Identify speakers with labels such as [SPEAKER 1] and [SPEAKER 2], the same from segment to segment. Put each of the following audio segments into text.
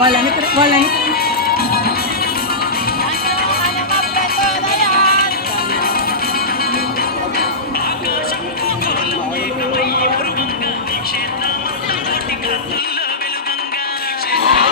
[SPEAKER 1] వాళ్ళని వాళ్ళని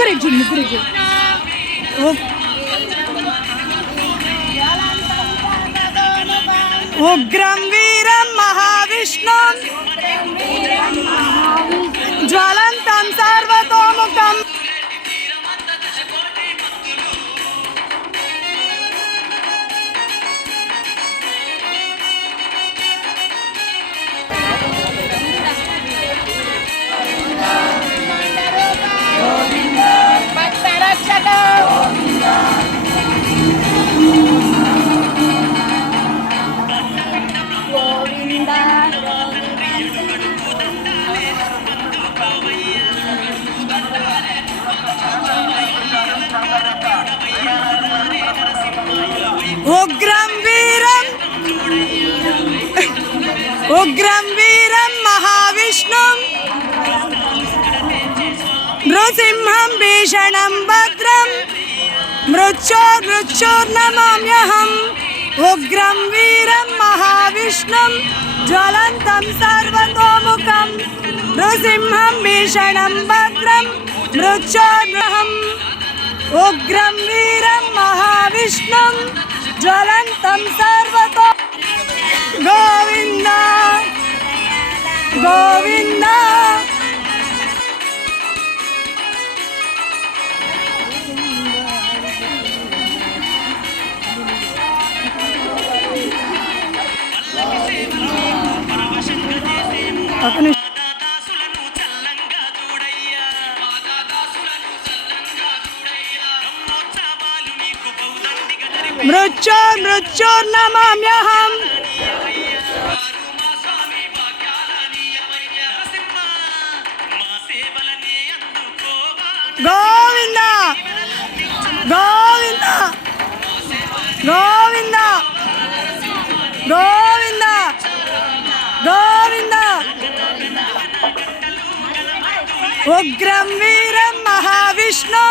[SPEAKER 1] Pure genius. Oh. Oh, grand. सिंहं भीषणं भद्रं मृच्छोर्मृच्छोर्नमाम्यहम् उग्रं वीरं महाविष्णुं। ज्वलन्तं सर्वतोमुखं। नृसिंहं भीषणं भद्रं मृत्योग्रहम् उग्रं वीरं महाविष्णुं। ज्वलन्तं सर्वतो गोविन्द। गोविन्द। ఒక నిమిషం. మృత్యోర్మృత్యోర్నమామ్యహం గో उग्रं वीर महाविष्णु